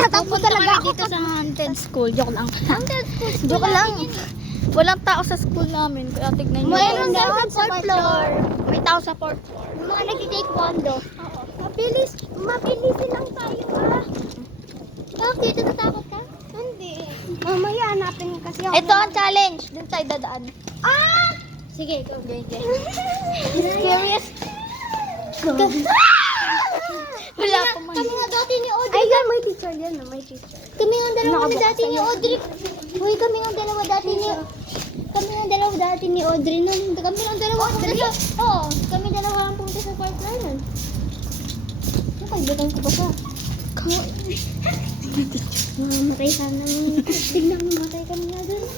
tatakbo talaga ako dito sa haunted school. Joke lang. Haunted school. Joke lang. Walang tao sa school namin. Kaya tignan nyo. Mayroon daw sa 4th floor. May tao sa 4th floor. Yung mga nagtitaekwondo. Mabilis lang tayo ha. Bakit? Dito natakot ka? Hindi. Mamaya hanapin kasi ako. Ito ang challenge. Doon tayo dadaan. Ah! Sige, go. Curious? Wala pa man. Kami nga dati ni Audrey. Ay, yan, may teacher yan. May teacher. Kami nga dalawa na dati ni Audrey. Uy, kami nga dalawa dati ni Audrey. Kami nga dalawa Audrey? Oo, kami dalawa ang pumunta sa park na yun. Nakaibutan ko ba ka? Mamatay sana. Tignan mo, matay kami nga dun.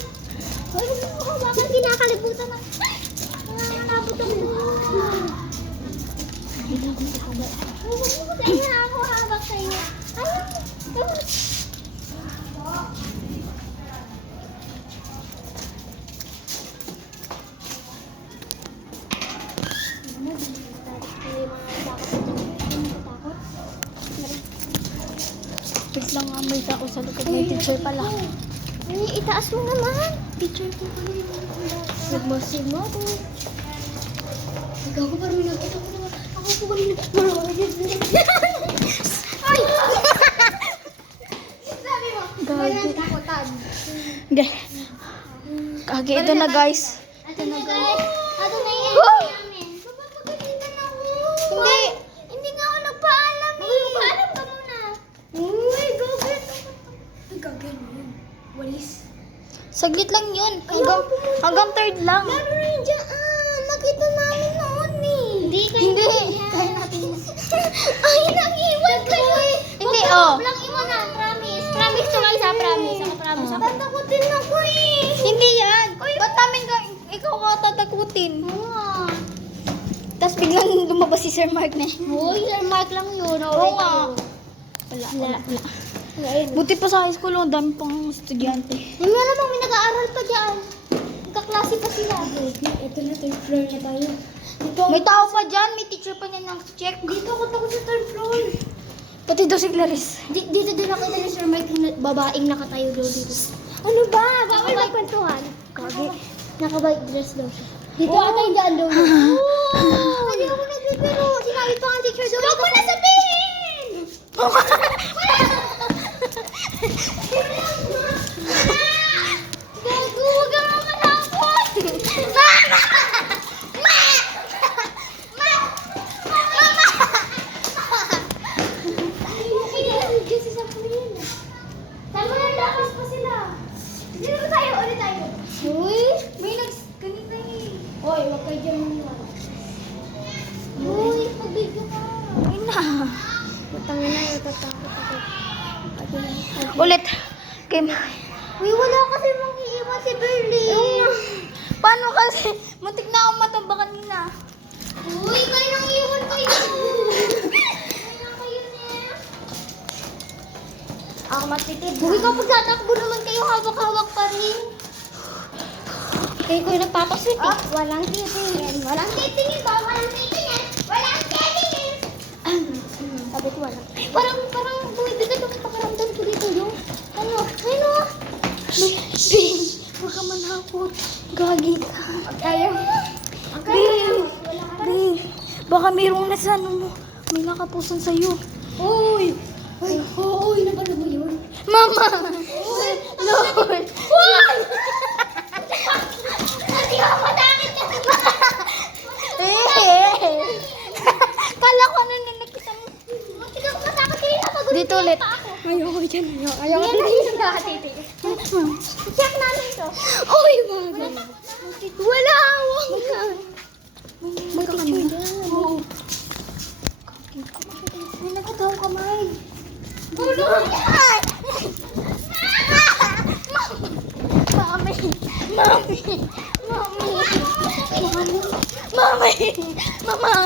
Uy, bakit kinakalibutan na? Nakakabot ako. Kaya ako hawak sa'yo. Wait lang nga, may tao sa likod. May teacher pala. Ay, itaas mo naman. Teacher ko pala yung nagmasin mo ako. Gago parang may nakita ko naman. Ako po kanina. Ay! Sabi mo, walang takutan. Kage, ito na guys. Ito na guys. Ito na yung entry namin. Mapapagalitan ako. Hindi. Hindi nga ako nagpaalam eh. Magpaalam ka muna. Uy, gagawin. Ay, gagawin mo yun. Walis. Saglit lang yun. Hanggang third lang. Lalo na yun dyan. Nakita namin noon eh. Hindi. Kaya natin. Ay, nag-iwan kayo eh. Hindi, Huwag oh. lang iwan na. Promise. Promise to kayo sa promise. Ako promise. Ba't takutin ako eh? Hindi yan. Ba't namin ikaw ka tatakutin? Oo. Tapos biglang lumabas si Sir Mark na. Uy, Sir Mark lang yun. Oo nga. Wala. Buti pa sa high school, ang dami pang estudyante. May namang may nag-aaral pa dyan. Nagkaklase pa sila. Ito na, third floor na tayo. May tao pa dyan, may teacher pa niya nang-check. Dito ako takot sa third floor. Pati daw si Clarice. Dito din nakita ni Sir Mike na babaeng nakatayo daw dito. Ano ba? Bawal magkwentuhan. Kage. Naka-white dress daw siya. Dito ata yung daan daw niya. Hindi ako nagbibiro. Sinabi pa ang teacher daw. Huwag mo na sabihin! Gago, huwag ka nga malapot! Mama! Tama na, lakas pa sila. Dito ba tayo? Ulit tayo. Uy, may kanina eh. Uy, huwag kayo dyan muna. Uy, pag-video ka. Ay na. Matangin na, natatakot ako. Ulit. Game. Uy, wala kasi mong iiwan si Berlin. Paano kasi? Muntik na akong matamba kanina. Uy, kayo nang iwan kayo. Kaya kayo niya. Ako matitid. Uy, kapag tatakbo naman kayo, hawak-hawak pa rin. Kayo kayo nagpapasweet eh. Walang titingin. Walang titingin ba? Walang titingin. Walang titingin. Sabi ko walang. Parang bumibigat ang pakaramdam ko dito yung. Ano? Bing, huwag ka manakot. Gagi ka. Tayo. Bing, baka mayroong nasa ano mo. May nakapusan sa'yo. Uy! Uy, napanood mo yun? Mama! Uy! Lord! Uy! Hindi ako matakit ka. Kala ko ano na nakita mo. Hindi ako matakit kayo. Napagod Dito ulit. Ayoko dyan. Ayoko dyan. Check namin to. Uy, wag. Wala. Huwag ka. May picture dyan. Oo. May nagkatawang kamay. Tulong! Mami! Mami! Mami! Mami! Mami! Mama!